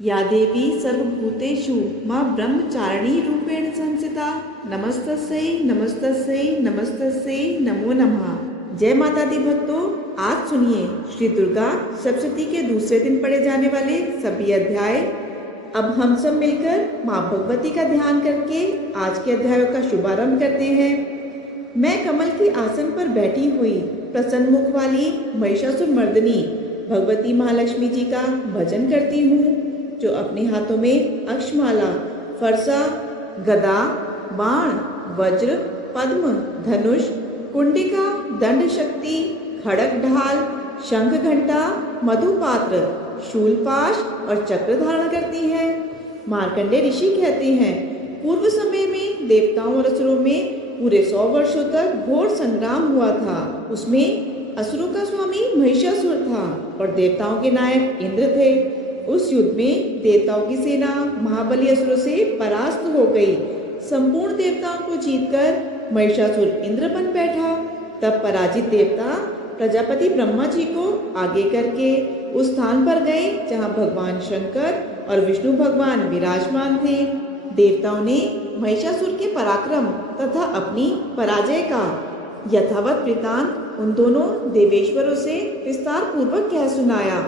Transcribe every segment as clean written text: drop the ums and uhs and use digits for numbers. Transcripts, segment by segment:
या देवी सर्वभूतेषु मां ब्रह्मचारिणी रूपेण संस्थिता नमस्तस्यै नमस्तस्यै नमस्तस्यै नमो नमः। जय माता दी भक्तों, आज सुनिए श्री दुर्गा सप्तशती के दूसरे दिन पढ़े जाने वाले सभी अध्याय। अब हम सब मिलकर माँ भगवती का ध्यान करके आज के अध्यायों का शुभारंभ करते हैं। मैं कमल की आसन पर बैठी हुई प्रसन्न मुख वाली महिषासुर मर्दिनी भगवती महालक्ष्मी जी का भजन करती हूँ, जो अपने हाथों में अक्षमाला, फरसा, गदा, बाण, वज्र, पद्म, धनुष, कुंडिका, दंड शक्ति, खड़ग ढाल, शंख घंटा, मधुपात्र, शूलपाश और चक्र धारण करती है। मार्कंडे ऋषि कहते हैं, पूर्व समय में देवताओं और असुरों में पूरे 100 वर्षों तक घोर संग्राम हुआ था। उसमें असुरों का स्वामी महिषासुर था और देवताओं के नायक इंद्र थे। उस युद्ध में देवताओं की सेना महाबली असुरों से परास्त हो गई। संपूर्ण देवताओं को जीतकर महिषासुर इंद्र बन बैठा। तब पराजित देवता प्रजापति ब्रह्मा जी को आगे करके उस स्थान पर गए जहां भगवान शंकर और विष्णु भगवान विराजमान थे। देवताओं ने महिषासुर के पराक्रम तथा अपनी पराजय का यथावत वृतांत उन दोनों देवेश्वरों से विस्तार पूर्वक कह सुनाया।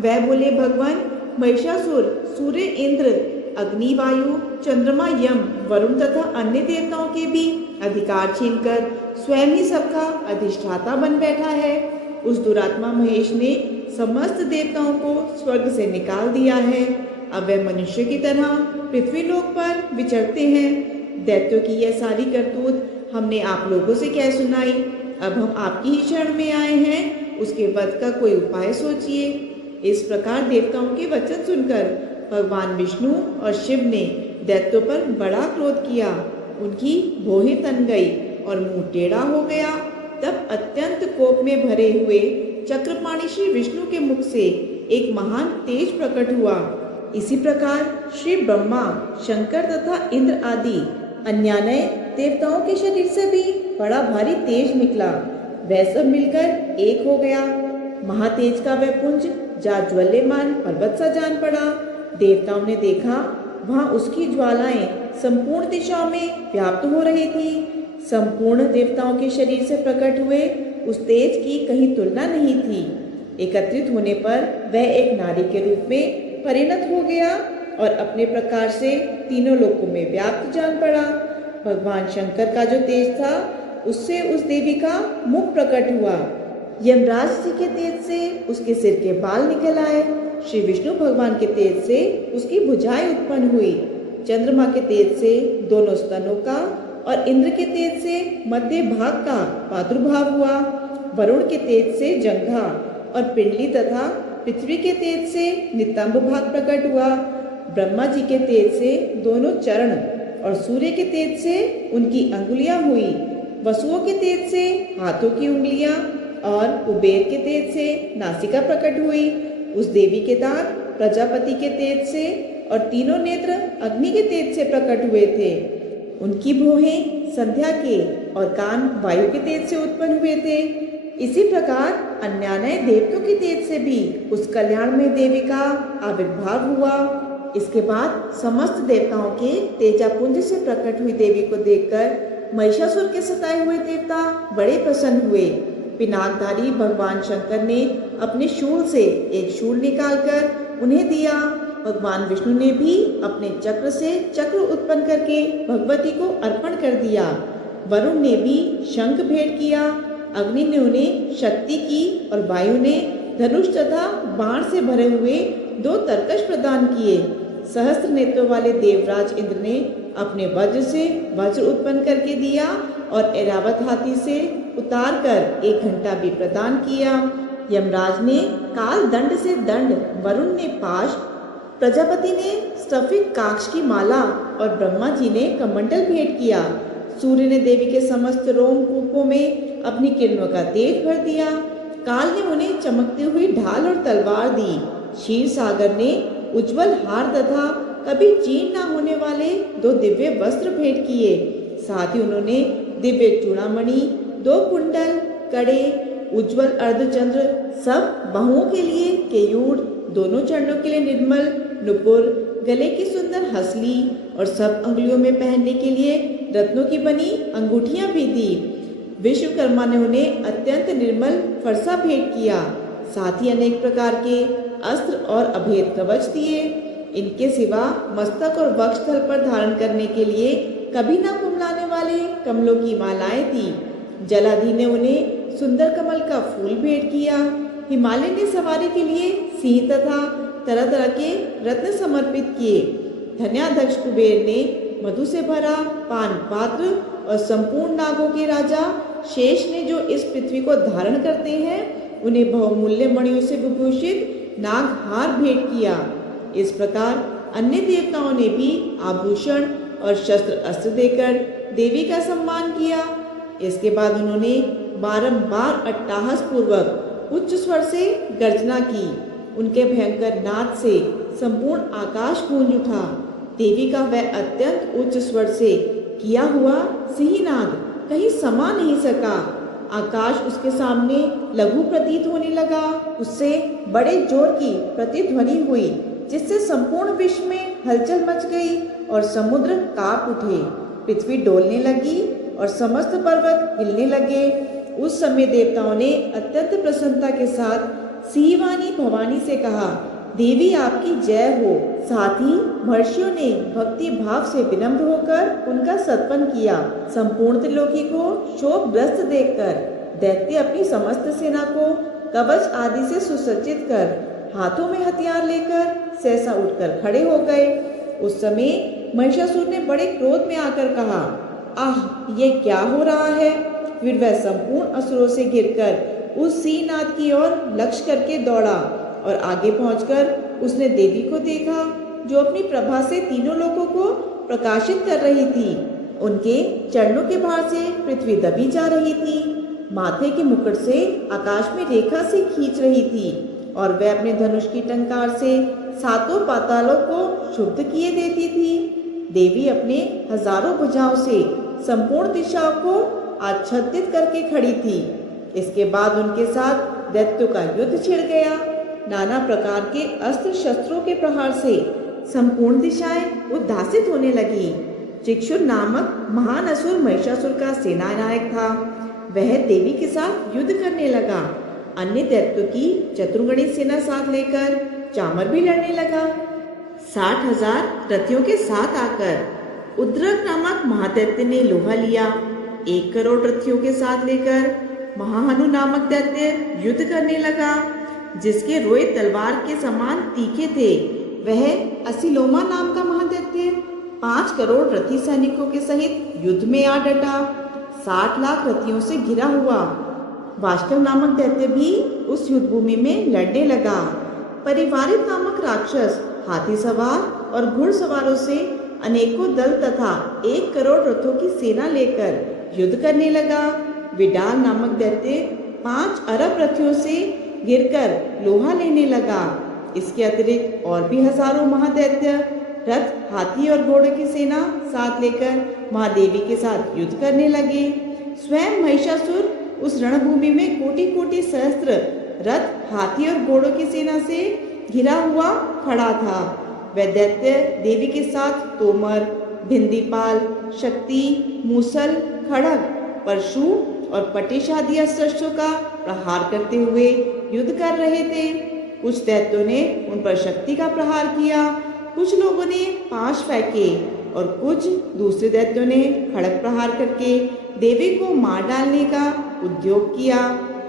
वह बोले, भगवान महिषासुर सूर्य, इंद्र, अग्नि, वायु, चंद्रमा, यम, वरुण तथा अन्य देवताओं के भी अधिकार छीनकर स्वयं ही सबका अधिष्ठाता बन बैठा है। उस दुरात्मा महेश ने समस्त देवताओं को स्वर्ग से निकाल दिया है। अब वह मनुष्य की तरह पृथ्वी लोक पर विचरते हैं। दैत्यों की यह सारी करतूत हमने आप लोगों से कह सुनाई। अब हम आपकी ही शरण में आए हैं, उसके वध का कोई उपाय सोचिए। इस प्रकार देवताओं के वचन सुनकर भगवान विष्णु और शिव ने दैत्यों पर बड़ा क्रोध किया। उनकी भौहें तन गई और मुंह टेढ़ा हो गया। तब अत्यंत कोप में भरे हुए चक्रपाणी श्री विष्णु के मुख से एक महान तेज प्रकट हुआ। इसी प्रकार श्री ब्रह्मा, शंकर तथा इंद्र आदि अन्यान्य देवताओं के शरीर से भी बड़ा भारी तेज निकला। वह सब मिलकर एक हो गया। महातेज का वह पुंज जाज्वल्यमान पर्वत सा जान पड़ा। देवताओं ने देखा, वहां उसकी ज्वालाएं संपूर्ण दिशाओं में व्याप्त हो रही थी। संपूर्ण देवताओं के शरीर से प्रकट हुए उस तेज की कहीं तुलना नहीं थी। एकत्रित होने पर वह एक नारी के रूप में परिणत हो गया और अपने प्रकार से तीनों लोकों में व्याप्त जान पड़ा। भगवान शंकर का जो तेज था, उससे उस देवी का मुख प्रकट हुआ। यमराज जी के तेज से उसके सिर के बाल निकल आए। श्री विष्णु भगवान के तेज से उसकी भुजाएं उत्पन्न हुई। चंद्रमा के तेज से दोनों स्तनों का और इंद्र के तेज से मध्य भाग का प्रादुर्भाव हुआ। वरुण के तेज से जंघा और पिंडली तथा पृथ्वी के तेज से नितंब भाग प्रकट हुआ। ब्रह्मा जी के तेज से दोनों चरण और सूर्य के तेज से उनकी अंगुलियां हुई। वसुओं के तेज से हाथों की उंगलियां और कुबेर के तेज से नासिका प्रकट हुई। उस देवी के दांत प्रजापति के तेज से और तीनों नेत्र अग्नि के तेज से प्रकट हुए थे। उनकी भौहें संध्या के और कान वायु के तेज से उत्पन्न हुए थे। इसी प्रकार अन्यान्य देवताओं के तेज से भी उस कल्याणमय देवी का आविर्भाव हुआ। इसके बाद समस्त देवताओं के तेजापुंज से प्रकट हुई देवी को देखकर महिषासुर के सताए हुए देवता बड़े प्रसन्न हुए। पिनाकधारी भगवान शंकर ने अपने शूल से एक शूल निकालकर उन्हें दिया। भगवान विष्णु ने भी अपने चक्र से चक्र उत्पन्न करके भगवती को अर्पण कर दिया। वरुण ने भी शंख भेंट किया। अग्नि ने उन्हें शक्ति की और वायु ने धनुष तथा बाण से भरे हुए 2 तरकश प्रदान किए। सहस्त्र नेत्रों वाले देवराज इंद्र ने अपने वज्र से वज्र उत्पन्न करके दिया और ऐरावत हाथी से उतार कर 1 घंटा भी प्रदान किया। यमराज ने काल दंड से दंड, वरुण ने पाश, प्रजापति ने स्फटिक काक्ष की माला और ब्रह्मा जी ने कमंडल भेंट किया। सूर्य ने देवी के समस्त रोमकूपों में अपनी किरणों का तेज भर दिया। काल ने उन्हें चमकती हुई ढाल और तलवार दी। क्षीर सागर ने उज्जवल हार तथा कभी चीन न होने वाले 2 दिव्य वस्त्र भेंट किए। साथ ही उन्होंने दिव्य चूड़ामणि, 2 कुंडल, कड़े, उज्जवल अर्धचंद्र, सब बहुओं के लिए केयूर, दोनों चरणों के लिए निर्मल नुपुर, गले की सुंदर हसली और सब अंगुलियों में पहनने के लिए रत्नों की बनी अंगूठियां भी दी। विश्वकर्मा ने उन्हें अत्यंत निर्मल फरसा भेंट किया, साथ ही अनेक प्रकार के अस्त्र और अभेद कवच दिए। इनके सिवा मस्तक और वक्षस्थल पर धारण करने के लिए कभी न कुमलाने वाले कमलों की मालाएं दी। जलाधि ने उन्हें सुंदर कमल का फूल भेंट किया। हिमालय ने सवारी के लिए सिंह तथा तरह तरह के रत्न समर्पित किए। धन्याध्यक्ष कुबेर ने मधु से भरा पान पात्र और संपूर्ण नागों के राजा शेष ने जो इस पृथ्वी को धारण करते हैं उन्हें बहुमूल्य मणियों से विभूषित नाग हार भेंट किया। इस प्रकार अन्य देवताओं ने भी आभूषण और शस्त्र अस्त्र देकर देवी का सम्मान किया। इसके बाद उन्होंने बारंबार अट्टहास पूर्वक उच्च स्वर से गर्जना की। उनके भयंकर नाद से संपूर्ण आकाश गूंज उठा। देवी का वह अत्यंत उच्च स्वर से किया हुआ सिंहनाद कहीं समा नहीं सका। आकाश उसके सामने लघु प्रतीत होने लगा। उससे बड़े जोर की प्रतिध्वनि हुई, जिससे संपूर्ण विश्व में हलचल मच गई और समुद्र कांप उठे। पृथ्वी डोलने लगी और समस्त पर्वत हिलने लगे। उस समय देवताओं ने अत्यंत प्रसन्नता के साथ सिंहवाणी भवानी से कहा, देवी आपकी जय हो। साथ ही महर्षियों ने भक्ति भाव से विनम्र होकर उनका सत्पन किया। संपूर्ण त्रिलोकी को शोकग्रस्त देखकर दैत्य अपनी समस्त सेना को कवच आदि से सुसज्जित कर हाथों में हथियार लेकर सहसा उठकर खड़े हो गए। उस समय महिषासुर ने बड़े क्रोध में आकर कहा, आह, ये क्या हो रहा है। फिर वह संपूर्ण असुरों से घिरकर उस सिंहनाद की ओर लक्ष्य करके दौड़ा और आगे पहुंचकर उसने देवी को देखा, जो अपनी प्रभा से तीनों लोगों को प्रकाशित कर रही थी। उनके चरणों के भार से पृथ्वी दबी जा रही थी। माथे के मुकुट से आकाश में रेखा से खींच रही थी और वह अपने धनुष की टंकार से सातों पातालों को शुद्ध किए देती थी। देवी अपने हजारों भुजाओं से संपूर्ण दिशाओं को आच्छादित करके खड़ी थी। इसके बाद उनके साथ दैत्यों का युद्ध छिड़ गया। नाना प्रकार के अस्त्र शस्त्रों के प्रहार से संपूर्ण दिशाएं उद्भासित होने लगी। चिक्षुर नामक महान असुर महिषासुर का सेनानायक था। वह देवी के साथ युद्ध करने लगा। अन्य दैत्यों की चतुर्गणी सेना साथ लेकर चामर भी लड़ने लगा। 60,000 रथियों के साथ आकर उद्रक नामक महादैत्य ने लोहा लिया। 1 करोड़ रथियों के साथ लेकर महाहनु नामक दैत्य युद्ध करने लगा, जिसके रोए तलवार के समान तीखे थे। वह असिलोमा नाम का महादैत्य 5 करोड़ रथी सैनिकों के सहित युद्ध में आ डटा। 60 लाख रथियों से घिरा हुआ वाष्टव नामक दैत्य भी उस युद्ध भूमि में लड़ने लगा। परिवारित नामक राक्षस हाथी सवार और घुड़सवारों से अनेकों दल तथा 1 करोड़ रथों की सेना लेकर युद्ध करने लगा। विडाल नामक दैत्य 5 अरब रथियों से गिरकर लोहा लेने लगा। इसके अतिरिक्त और भी हजारों महादैत्य रथ, हाथी और घोड़े की सेना साथ लेकर महादेवी के साथ युद्ध करने लगे। स्वयं महिषासुर उस रणभूमि में कोटि कोटि सहस्त्र रथ, हाथी और घोड़ों की सेना से घिरा हुआ खड़ा था। वह दैत्य देवी के साथ तोमर, भिंदीपाल, शक्ति, मूसल, खड़ग, परशु और पटिश आदि अस्त्र का प्रहार करते हुए युद्ध कर रहे थे। कुछ दैत्यों ने उन पर शक्ति का प्रहार किया, कुछ लोगों ने पाश फेंके और कुछ दूसरे दैत्यों ने खड़ग प्रहार करके देवी को मार डालने का उद्योग किया।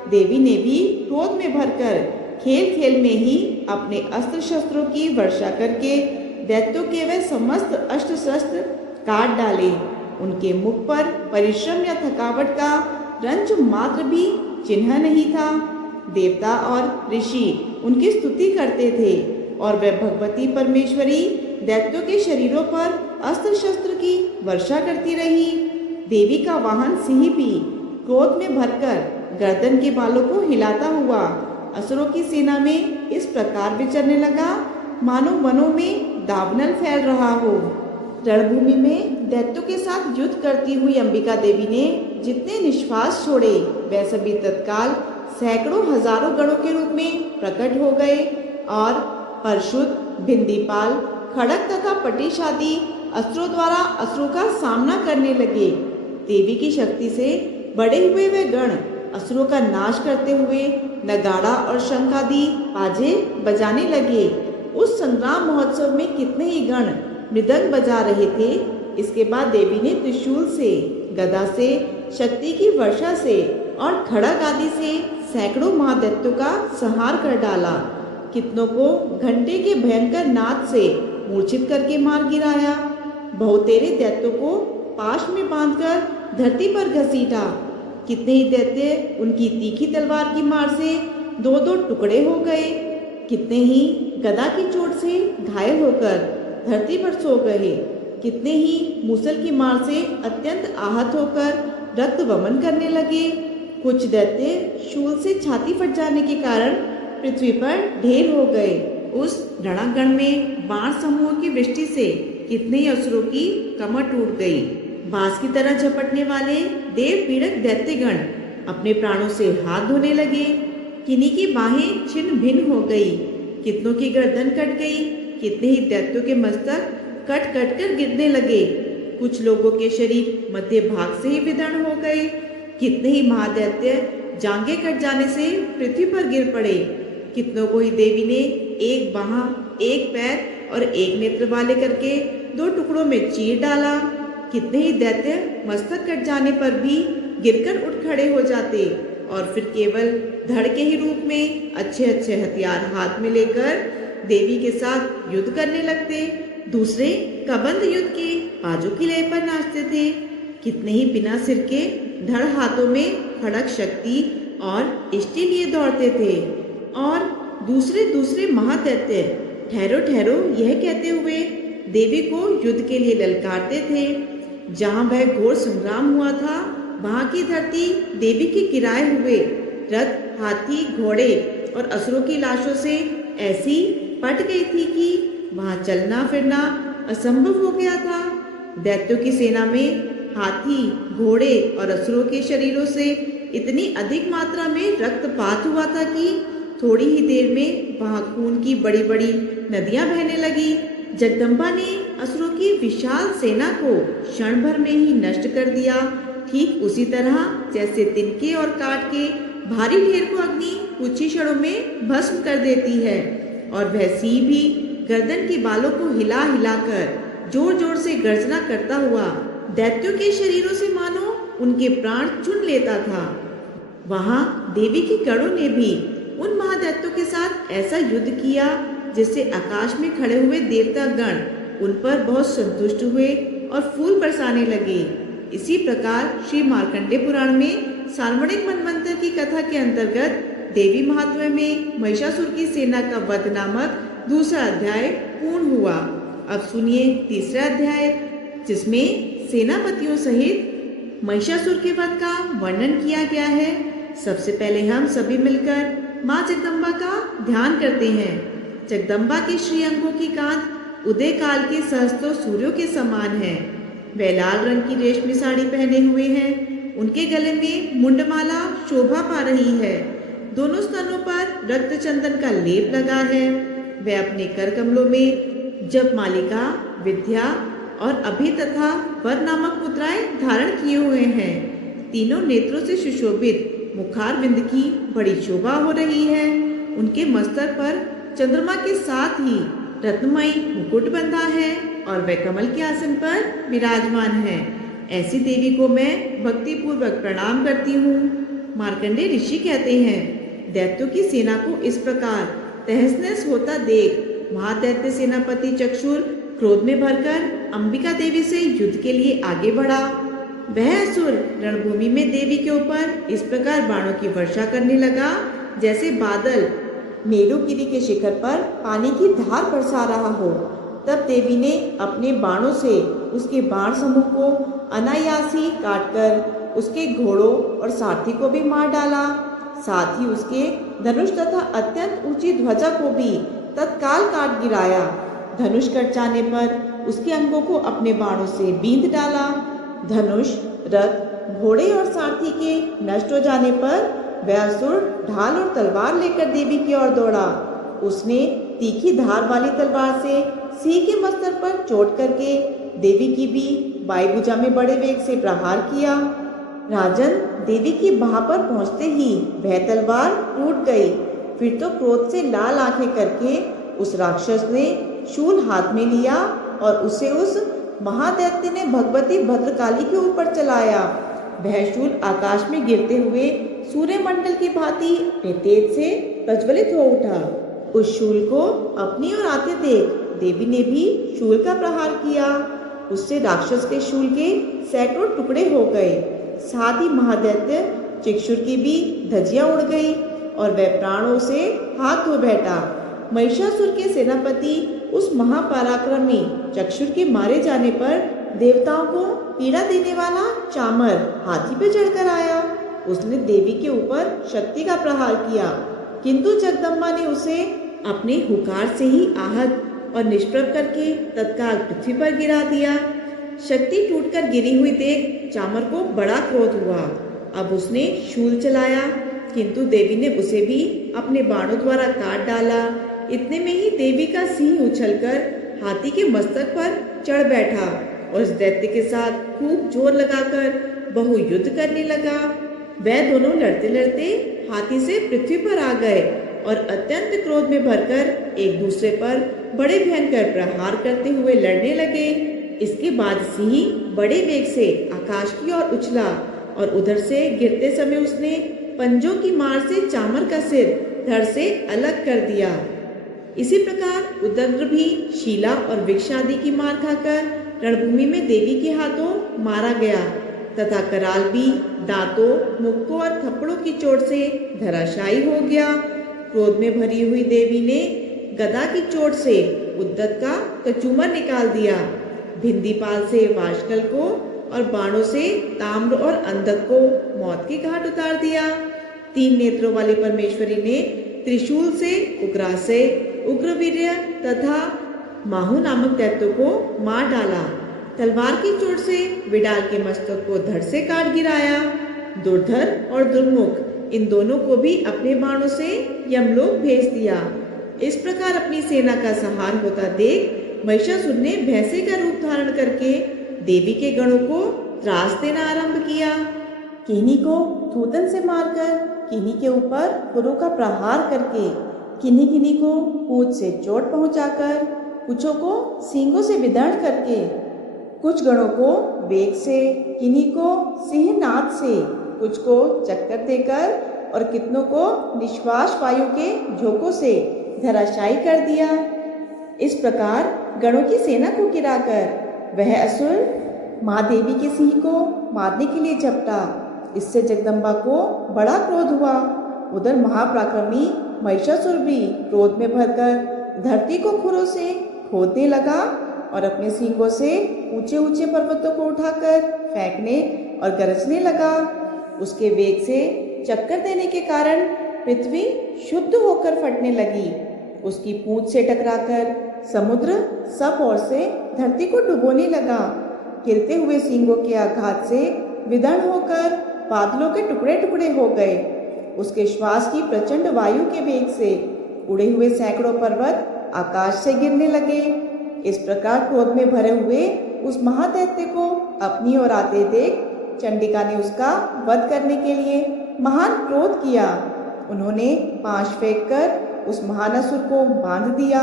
देवी ने भी क्रोध में भरकर खेल खेल में ही अपने अस्त्र शस्त्रों की वर्षा करके दैत्यों के वह समस्त अस्त्र शस्त्र काट डाले। उनके मुख पर परिश्रम या थकावट का रंज मात्र भी चिन्ह नहीं था। देवता और ऋषि उनकी स्तुति करते थे और वह भगवती परमेश्वरी दैत्यों के शरीरों पर अस्त्र शस्त्र की वर्षा करती रही। देवी का वाहन सिंह भी क्रोध में भरकर गर्दन के बालों को हिलाता हुआ असुरों की सेना में इस प्रकार विचरने लगा, मानो वनों में दावानल फैल रहा हो। रणभूमि में दैत्यों के साथ युद्ध करती हुई अंबिका देवी ने जितने निश्वास छोड़े, वह सभी तत्काल सैकड़ों हजारों गणों के रूप में प्रकट हो गए और परशुद, भिंदीपाल, खड़ग तथा पटीश आदि अस्त्रों द्वारा असुरों का सामना करने लगे। देवी की शक्ति से बड़े हुए वे गण असुरों का नाश करते हुए नगाड़ा और शंख आदि बाजे बजाने लगे। उस संग्राम महोत्सव में कितने ही गण मृदंग बजा रहे थे। इसके बाद देवी ने त्रिशूल से, गदा से, शक्ति की वर्षा से और खड़ग आदि से सैकड़ों महादैत्यों का संहार कर डाला। कितनों को घंटे के भयंकर नाद से मूर्छित करके मार गिराया। बहुतेरे दैत्यों को पाश में बांधकर धरती पर घसीटा। कितने ही दैत्य उनकी तीखी तलवार की मार से दो दो टुकड़े हो गए। कितने ही गदा की चोट से घायल होकर धरती पर सो गए। कितने ही मूसल की मार से अत्यंत आहत होकर रक्त वमन करने लगे। कुछ दैत्य शूल से छाती फट जाने के कारण पृथ्वी पर ढेर हो गए। उस रणांगण में बाण समूह की वृष्टि से कितने ही असुरों की कमर टूट गई। बांस की तरह झपटने वाले देव पीड़क दैत्यगण अपने प्राणों से हाथ धोने लगे। किन्हीं की बाहें छिन्न भिन्न हो गई। कितनों की गर्दन कट गई। कितने ही दैत्यों के मस्तक कट कट कर गिरने लगे। कुछ लोगों के शरीर मध्य भाग से ही विदर्ण हो गए। कितने ही महादैत्य जांघें कट जाने से पृथ्वी पर गिर पड़े। कितनों को ही देवी ने एक बाह, एक पैर और एक नेत्र वाले करके दो टुकड़ों में चीर डाला। कितने ही दैत्य मस्तक कट जाने पर भी गिरकर उठ खड़े हो जाते और फिर केवल धड़ के ही रूप में अच्छे अच्छे हथियार हाथ में लेकर देवी के साथ युद्ध करने लगते। दूसरे कबंध युद्ध के बाजों की लय पर नाचते थे। कितने ही बिना सिर के धड़ हाथों में खड़ग शक्ति और इष्टि लिए दौड़ते थे। और दूसरे दूसरे महादैत्य ठहरो ठहरो यह कहते हुए देवी को युद्ध के लिए ललकारते थे। जहाँ वह घोर संग्राम हुआ था वहाँ की धरती देवी के गिराए हुए रथ, हाथी, घोड़े और असुरों की लाशों से ऐसी पट गई थी कि वहाँ चलना फिरना असंभव हो गया था। दैत्यों की सेना में हाथी, घोड़े और असुरों के शरीरों से इतनी अधिक मात्रा में रक्तपात हुआ था कि थोड़ी ही देर में वहाँ खून की बड़ी बड़ी नदियां बहने लगी। जगदम्बा ने असुरों की विशाल सेना को क्षण भर में ही नष्ट कर दिया। ठीक उसी तरह जैसे तिनके और काट के भारी ढेर को अग्नि कुछ ही क्षणों में भस्म कर देती है। और वह सिंह भी गर्दन के बालों को हिला हिलाकर जोर जोर से गर्जना करता हुआ दैत्यों के शरीरों से मानो उनके प्राण चुन लेता था। वहां देवी के गणों ने भी उन महादैत्यों के साथ ऐसा युद्ध किया जिससे आकाश में खड़े हुए देवता गण उन पर बहुत संतुष्ट हुए और फूल बरसाने लगे। इसी प्रकार श्री मार्कंडेय पुराण में सार्वणिक मनवंतर की कथा के अंतर्गत देवी महात्म्य में महिषासुर की सेना का वध नामक दूसरा अध्याय पूर्ण हुआ। अब सुनिए तीसरा अध्याय, जिसमें सेनापतियों सहित महिषासुर के वध का वर्णन किया गया है। सबसे पहले हम सभी मिलकर माँ जगदम्बा का ध्यान करते हैं। जगदम्बा के श्री अंगों की कांत उदय काल के सहस्त्रों सूर्यों के समान है। वे लाल रंग की रेशमी साड़ी पहने हुए हैं। उनके गले में मुंडमाला शोभा पा रही है। दोनों स्तनों पर रक्त चंदन का लेप लगा है। वे अपने कर कमलों में जप मालिका, विद्या और अभि तथा वर नामक मुद्राएं धारण किए हुए हैं। तीनों नेत्रों से सुशोभित मुखार बिंद की बड़ी शोभा हो रही है। उनके मस्तक पर चंद्रमा के साथ ही रत्नमयी मुकुट बंधा है और वे कमल के आसन पर विराजमान है। ऐसी देवी को मैं भक्ति पूर्वक प्रणाम करती हूँ। मार्कंडेय ऋषि कहते हैं, दैत्यों की सेना को इस प्रकार तहस नहस होता देख महादैत्य सेनापति चक्षुर क्रोध में भरकर अंबिका देवी से युद्ध के लिए आगे बढ़ा। वह असुर रणभूमि में देवी के ऊपर इस प्रकार बाणों की वर्षा करने लगा जैसे बादल मेरुगिरी के शिखर पर पानी की धार बरसा रहा हो। तब देवी ने अपने बाणों से उसके बाण समूह को अनायास ही काटकर उसके घोड़ों और सारथी को भी मार डाला। साथ ही उसके धनुष तथा अत्यंत ऊंची ध्वजा को भी तत्काल काट गिराया। धनुष कट जाने पर उसके अंगों को अपने बाणों से बींध डाला। धनुष, रथ, घोड़े और सारथी के नष्ट हो जाने पर वह असुर ढाल और तलवार लेकर देवी की ओर दौड़ा। उसने तीखी धार वाली तलवार से सिंह के मस्तक पर चोट करके देवी की भी बाई भुजा में बड़े वेग से प्रहार किया। राजन, देवी की बाह पर पहुंचते ही वह तलवार टूट गई। फिर तो क्रोध से लाल आंखें करके उस राक्षस ने शूल हाथ में लिया और उसे उस महादैत्य ने भगवती भद्रकाली के ऊपर चलाया। वह शूल आकाश में गिरते हुए सूर्यमंडल की भांति तेज से प्रज्वलित हो उठा। उस शूल को अपनी ओर आते देख देवी ने भी शूल का प्रहार किया। उससे राक्षस के शूल के सैकड़ों टुकड़े हो गए। साथ ही महादैत्य चिक्षुर की भी धज्जियां उड़ गई और वह प्राणों से हाथ धो बैठा। महिषासुर के सेनापति उस महापराक्रमी चक्षुर के मारे जाने पर देवताओं को पीड़ा देने वाला चामर हाथी पे चढ़कर आया। उसने देवी के ऊपर शक्ति का प्रहार किया, किंतु जगदम्बा ने उसे अपने हुकार से ही आहत और निष्प्रभ करके तत्काल पृथ्वी पर गिरा दिया। शक्ति टूटकर गिरी हुई देख चामर को बड़ा क्रोध हुआ। अब उसने शूल चलाया, किंतु देवी ने उसे भी अपने बाणों द्वारा काट डाला। इतने में ही देवी का सिंह उछलकर हाथी के मस्तक पर चढ़ बैठा और उस दैत्य के साथ खूब जोर लगाकर बहुयुद्ध करने लगा। वह दोनों लड़ते लड़ते हाथी से पृथ्वी पर आ गए और अत्यंत क्रोध में भरकर एक दूसरे पर बड़े भयंकर प्रहार करते हुए लड़ने लगे। इसके बाद सिंह बड़े वेग से आकाश की ओर उछला और उधर से गिरते समय उसने पंजों की मार से चामर का सिर धड़ से अलग कर दिया। इसी प्रकार उदग्र भी शीला और वृक्ष आदि की मार खाकर रणभूमि में देवी के हाथों मारा गया तथा कराल भी दांतों, मुक्कों और थप्पड़ों की चोट से धराशायी हो गया। क्रोध में भरी हुई देवी ने गदा की चोट से उद्दत का कचूमर निकाल दिया। भिंदीपाल से वाशकल को और बाणों से ताम्र और अंधक को मौत के घाट उतार दिया। 3 नेत्रों वाली परमेश्वरी ने त्रिशूल से उग्रासय, उग्रवीर्य तथा माहू नामक दैत्यों को मार डाला। तलवार की चोट से विडाल के मस्तक को धड़ से काट गिराया। दुर्धर और दुर्मुख इन दोनों को भी अपने बाणों से यमलोक भेज दिया। इस प्रकार अपनी सेना का संहार होता देख महिषासुर ने भैंसे का रूप धारण करके देवी के गणों को त्रास देना आरंभ किया। किन्हीं को थूतन से मारकर, किन्हीं के ऊपर पुरों का प्रहार करके, किन्हीं किन्हीं को पूंछ से चोट पहुंचाकर, कुछों को सींगों से विदर्ण करके, कुछ गणों को वेग से, किन्हीं को सिंहनाद से, कुछ को चक्कर देकर और कितनों को निश्वास वायु के झोंकों से धराशायी कर दिया। इस प्रकार गणों की सेना को गिराकर वह असुर माँ देवी के सिंह को मारने के लिए झपटा। इससे जगदम्बा को बड़ा क्रोध हुआ। उधर महापराक्रमी महिषासुर भी क्रोध में भरकर धरती को खुरों से खोदने लगा और अपने सींगों से ऊंचे ऊंचे पर्वतों को उठाकर फेंकने और गरजने लगा। उसके वेग से चक्कर देने के कारण पृथ्वी शुद्ध होकर फटने लगी। उसकी पूंछ से टकराकर समुद्र सब ओर से धरती को डुबोने लगा। गिरते हुए सींगों के आघात से विदर्ण होकर बादलों के टुकड़े टुकड़े हो गए। उसके श्वास की प्रचंड वायु के वेग से उड़े हुए सैकड़ों पर्वत आकाश से गिरने लगे। इस प्रकार क्रोध में भरे हुए उस महादैत्य को अपनी ओर आते देख चंडिका ने उसका वध करने के लिए महान क्रोध किया। उन्होंने पाश फेंककर उस महानसुर को बांध दिया।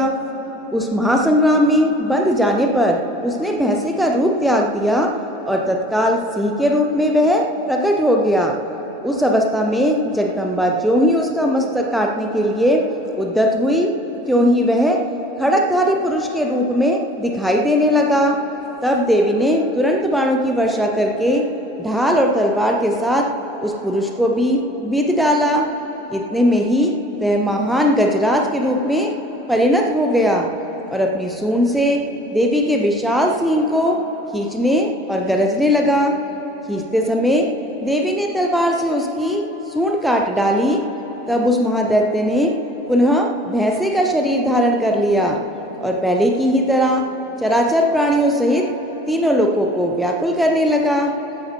उस महासंग्राम में बंध जाने पर उसने भैंसे का रूप त्याग दिया और तत्काल सिंह के रूप में वह प्रकट हो गया। उस अवस्था में जगदम्बा ज्यों ही उसका मस्तक काटने के लिए उद्यत हुई, त्यों ही वह खड़गधारी पुरुष के रूप में दिखाई देने लगा। तब देवी ने तुरंत बाणों की वर्षा करके ढाल और तलवार के साथ उस पुरुष को भी बीध डाला। इतने में ही वह महान गजराज के रूप में परिणत हो गया और अपनी सूंड से देवी के विशाल सिंह को खींचने और गरजने लगा। खींचते समय देवी ने तलवार से उसकी सूंड काट डाली। तब उस महादैत्य ने पुनः भैंसे का शरीर धारण कर लिया और पहले की ही तरह चराचर प्राणियों सहित तीनों लोगों को व्याकुल करने लगा।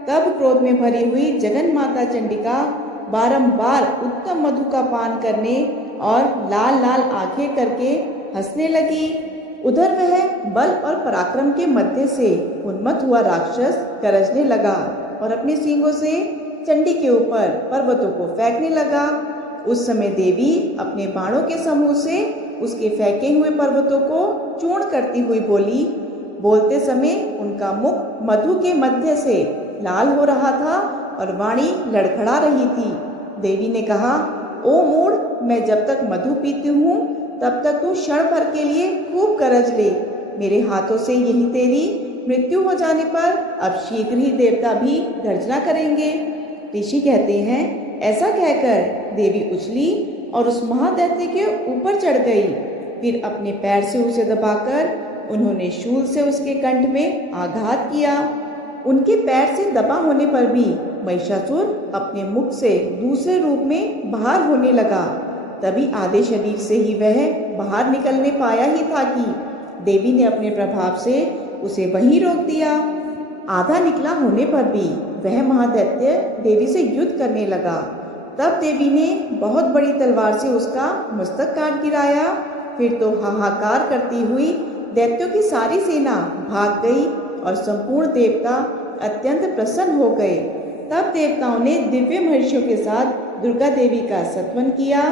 तब क्रोध में भरी हुई जगन माता चंडिका बारंबार उत्तम मधु का पान करने और लाल लाल आंखें करके हंसने लगी। उधर वह बल और पराक्रम के मध्य से उन्मत्त हुआ राक्षस गरजने लगा और अपने सींगों से चंडी के ऊपर पर्वतों को फेंकने लगा। उस समय देवी अपने बाणों के समूह से उसके फेंके हुए पर्वतों को चूर्ण करती हुई बोली। बोलते समय उनका मुख मधु के मध्य से लाल हो रहा था और वाणी लड़खड़ा रही थी। देवी ने कहा, ओ मूढ़, मैं जब तक मधु पीती हूँ तब तक तू क्षण भर के लिए खूब गरज ले। मेरे हाथों से यही तेरी मृत्यु हो जाने पर अब शीघ्र ही देवता भी गर्जना करेंगे। ऋषि कहते हैं, ऐसा कहकर देवी उछली और उस महादैत्य के ऊपर चढ़ गई। फिर अपने पैर से उसे दबाकर उन्होंने शूल से उसके कंठ में आघात किया। उनके पैर से दबा होने पर भी महिषासुर अपने मुख से दूसरे रूप में बाहर होने लगा। तभी आधे शरीर से ही वह बाहर निकलने पाया ही था कि देवी ने अपने प्रभाव से उसे वहीं रोक दिया। आधा निकला होने पर भी वह महादैत्य देवी से युद्ध करने लगा। तब देवी ने बहुत बड़ी तलवार से उसका मस्तक काट गिराया। फिर तो हाहाकार करती हुई दैत्यों की सारी सेना भाग गई और संपूर्ण देवता अत्यंत प्रसन्न हो गए। तब देवताओं ने दिव्य महर्षियों के साथ दुर्गा देवी का स्तवन किया।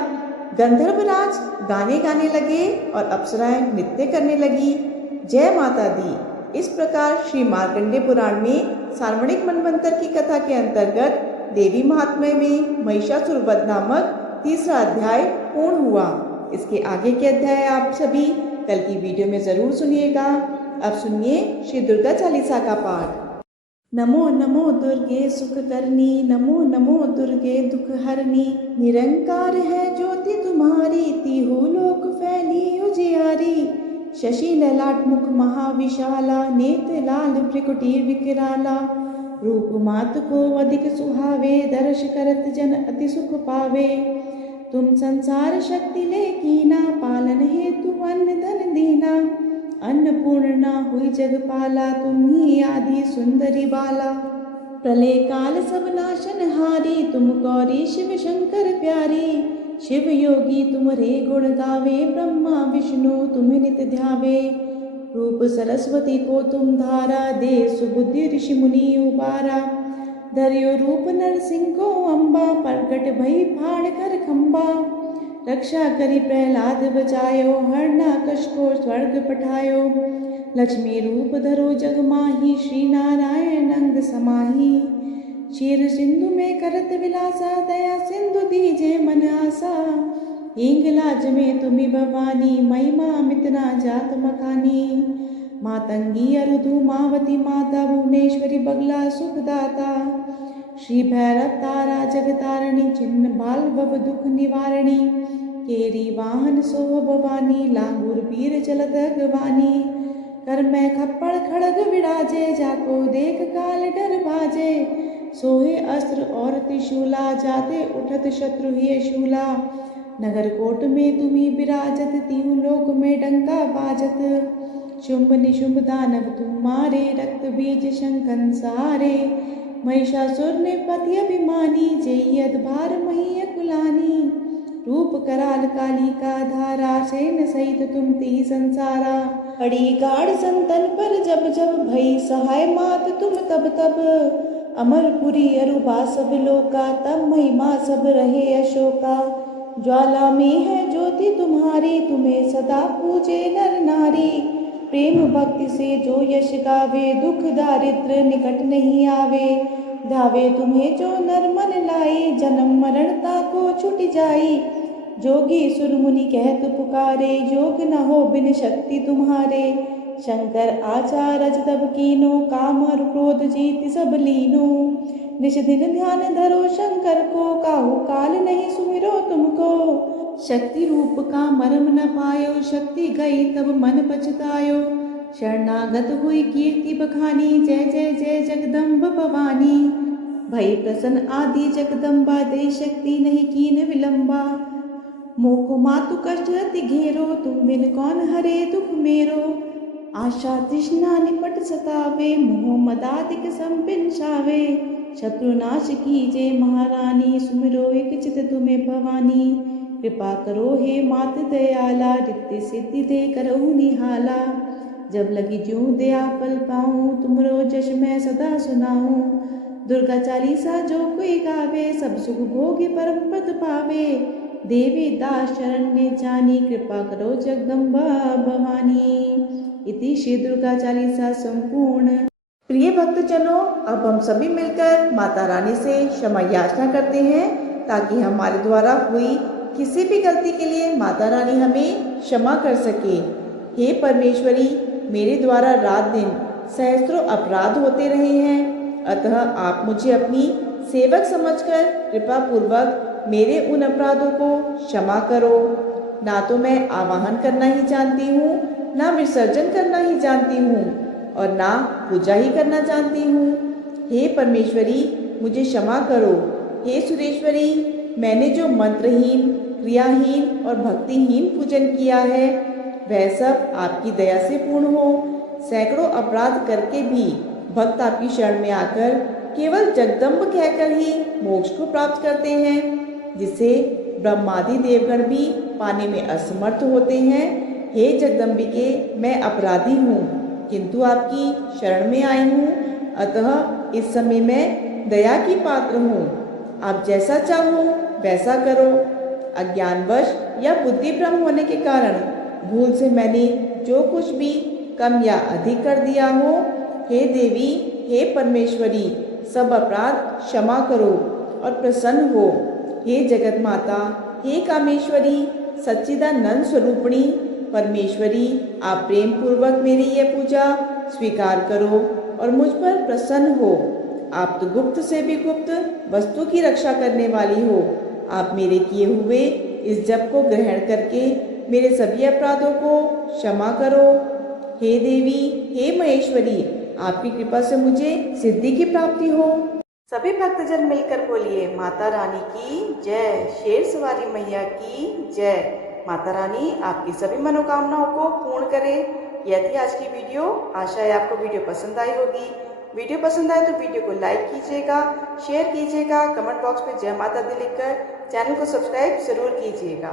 गंधर्वराज गाने गाने लगे और अप्सराएं नृत्य करने लगी। जय माता दी। इस प्रकार श्री मार्कंडेय पुराण में सार्वणिक मनवंतर की कथा के अंतर्गत देवी महात्म्य में महिषासुर वध नामक तीसरा अध्याय पूर्ण हुआ। इसके आगे के अध्याय आप सभी कल की वीडियो में जरूर सुनिएगा। अब सुनिए श्री दुर्गा चालीसा का पाठ। नमो नमो दुर्गे सुख करनी, नमो नमो दुर्गे दुख हरनी। निरंकार है ज्योति तुम्हारी, तीहू लोक फैली उजियारी। शशि ललाट मुख महाविशाला, नेत्र लाल भ्रिकुटी विकराला। रूप मात को अधिक सुहावे, दर्श करत जन अति सुख पावे। तुम संसार शक्ति ले कीना, पालन हेतु अन्न धन दीना। अन्नपूर्णा हुई जगपाला, तुम ही आदि सुंदरी बाला। प्रलय काल सब नाशन हारी, तुम गौरी शिव शंकर प्यारी। शिव योगी तुम्हारे गुण गावे, ब्रह्मा विष्णु तुम्हें नित ध्यावे। रूप सरस्वती को तुम धारा, दे सुबुद्धि ऋषि मुनि उबारा। धर्यो रूप नरसिंह को अम्बा, प्रकट भई फाड़ कर खम्बा। रक्षा करी प्रहलाद बचायो, हरना कश को स्वर्ग पठायो। लक्ष्मी रूप धरो जग माही, श्री नारायण अंग समाही। क्षीर सिंधु में करत विलासा, दया सिंधु दीजे मन आसा। हिंगलाज में तुम्ही भवानी, महिमा मितना जात मखानी। मातंगी अरुधु मावती माता, भुवनेश्वरी बगला सुखदाता। श्री भैरव तारा जगतारणी, चिन्ह बाल भव दुख निवारणी। केरी वाहन सोह भवानी, लांगुर वीर चलत अगवानी। कर में खप्पड़ खड़ग विराजे, जाको देख काल डर भाजे। सोहे अस्त्र और त्रिशूला, जाते उठत शत्रु ही शूला। नगर कोट में तुम्ही विराजत, तीहू लोक में डंका बाजत। शुंभ निशुंभ दानव तुम मारे, रक्त बीज शंखन सारे। महिषासुर ने पति अभिमानी, जेई अधभार मही अकुलानी। रूप कराल काली का धारा, सेन सहित तुम ती संसारा। पड़ी गाढ़ संतन पर जब जब, भई सहाय मात तुम तब तब। अमरपुरी अरुबा सब लोका, तब महिमा सब रहे अशोका। ज्वाला में है ज्योति तुम्हारी, तुम्हें सदा पूजे नर नारी। प्रेम भक्ति से जो यश गावे, दुख दारिद्र निकट नहीं आवे। धावे तुम्हें जो नर मन लाई, जन्म मरणता को छुट जाई। जोगी सुर मुनि कहत पुकारे, योग न हो बिन शक्ति तुम्हारे। शंकर आचार अज तब कीनो, काम और क्रोध जीत सब लीनो। निश दिन ध्यान धरो शंकर को, काहू काल नहीं सुमिरो तुमको। शक्ति रूप का मर्म न पायो, शक्ति गई तब मन पछतायो। शरणागत हुई कीर्ति बखानी, जय जय जय जगदम्ब भवानी। भई प्रसन्न आदि जगदम्बा, दे शक्ति नहीं कीन विलंबा। मोको मातु कष्ट अति घेरो, तुम बिन कौन हरे दुख मेरो। आशा तृष्णा निपट सतावे, मोह मदादिक संपिन छावे। शत्रुनाश कीजे महारानी, सुमिरो एक चित तुम्हें भवानी। कृपा करो हे मात दयाला, रिक्ति सिद्धि दे करहु निहाला। जब लगी ज्यों दया फल पाऊँ, तुमरो जश मैं सदा सुनाऊँ। दुर्गा चालीसा जो कोई गावे, सब सुख भोगे परम पद पावे। देवी दास शरण में जानी, कृपा करो जगदम्बा भवानी। इति श्री दुर्गा चालीसा संपूर्ण। प्रिय भक्तजनों, अब हम सभी मिलकर माता रानी से क्षमा याचना करते हैं, ताकि हमारे द्वारा हुई किसी भी गलती के लिए माता रानी हमें क्षमा कर सके। हे परमेश्वरी, मेरे द्वारा रात दिन सहस्त्रों अपराध होते रहे हैं, अतः आप मुझे अपनी सेवक समझकर कृपा पूर्वक मेरे उन अपराधों को क्षमा करो। ना तो मैं आवाहन करना ही जानती हूँ, ना विसर्जन करना ही जानती हूँ, और ना पूजा ही करना जानती हूँ। हे परमेश्वरी, मुझे क्षमा करो। हे सुरेश्वरी, मैंने जो मंत्रहीन, क्रियाहीन और भक्तिहीन पूजन किया है, वह सब आपकी दया से पूर्ण हो। सैकड़ों अपराध करके भी भक्त आपकी शरण में आकर केवल जगदम्ब कहकर ही मोक्ष को प्राप्त करते हैं, जिसे ब्रह्मादि देवगण भी पाने में असमर्थ होते हैं। हे जगदम्बिके, मैं अपराधी हूँ, किंतु आपकी शरण में आई हूँ, अतः इस समय मैं दया की पात्र हूँ। आप जैसा चाहो वैसा करो। अज्ञानवश या बुद्धि भ्रम होने के कारण भूल से मैंने जो कुछ भी कम या अधिक कर दिया हो, हे देवी, हे परमेश्वरी, सब अपराध क्षमा करो और प्रसन्न हो। हे जगत माता, हे कामेश्वरी, सच्चिदानंद स्वरूपिणी परमेश्वरी, आप प्रेम पूर्वक मेरी यह पूजा स्वीकार करो और मुझ पर प्रसन्न हो। आप तो गुप्त से भी गुप्त वस्तु की रक्षा करने वाली हो। आप मेरे किए हुए इस जप को ग्रहण करके मेरे सभी अपराधों को क्षमा करो। हे देवी, हे महेश्वरी, आपकी कृपा से मुझे सिद्धि की प्राप्ति हो। सभी भक्तजन मिलकर बोलिए माता रानी की जय, शेर सवारी मैया की जय। माता रानी आपकी सभी मनोकामनाओं को पूर्ण करे। यह थी आज की वीडियो। आशा है आपको वीडियो पसंद आई होगी। वीडियो पसंद आए तो वीडियो को लाइक कीजिएगा, शेयर कीजिएगा, कमेंट बॉक्स में जय माता दी लिखकर चैनल को सब्सक्राइब जरूर कीजिएगा।